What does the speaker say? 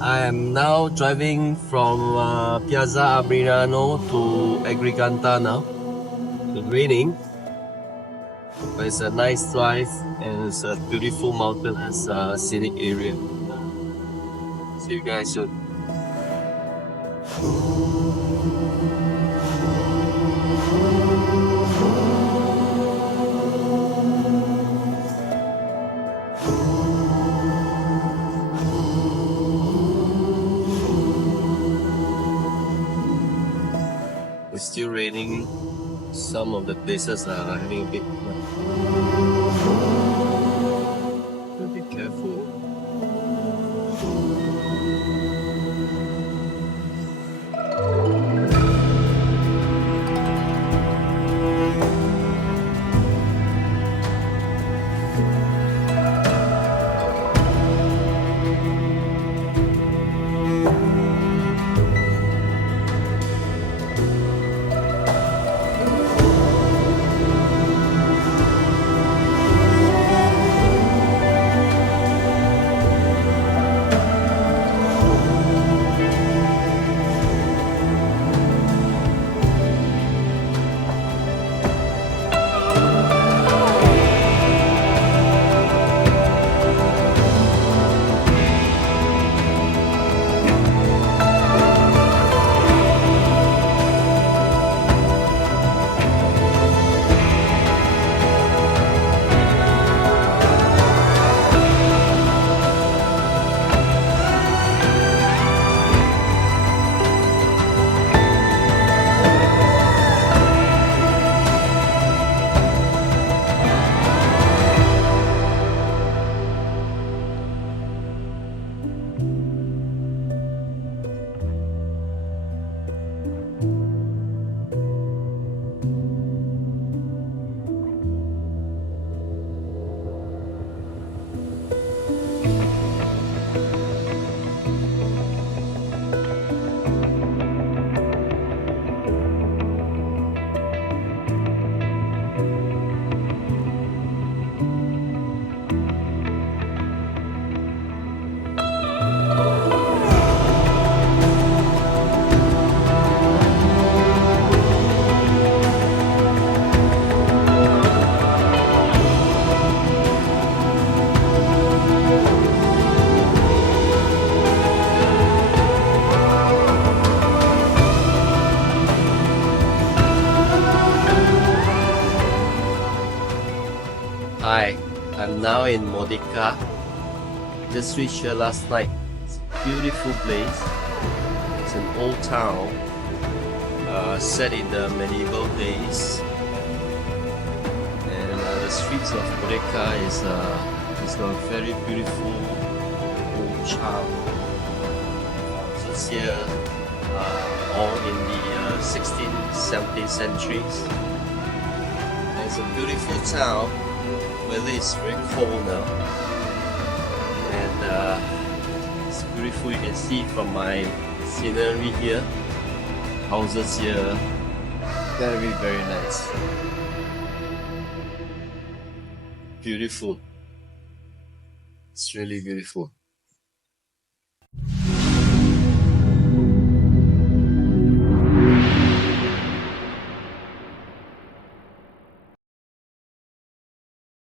I am now driving from Piazza Abriano to Agrigenta now. It's raining, but it's a nice drive and it's a beautiful mountainous scenic area. See you guys soon. It's still raining. Some of the places are having a bit. So be careful. Hi, I'm now in Modica. Just reached here last night. It's a beautiful place. It's an old town set in the medieval days. And the streets of Modica is a very beautiful old charm. Houses here all in the 16th, 17th centuries. And it's a beautiful town. Weather is very cold now, and it's beautiful. You can see from my scenery here, houses here, very nice, beautiful. It's really beautiful.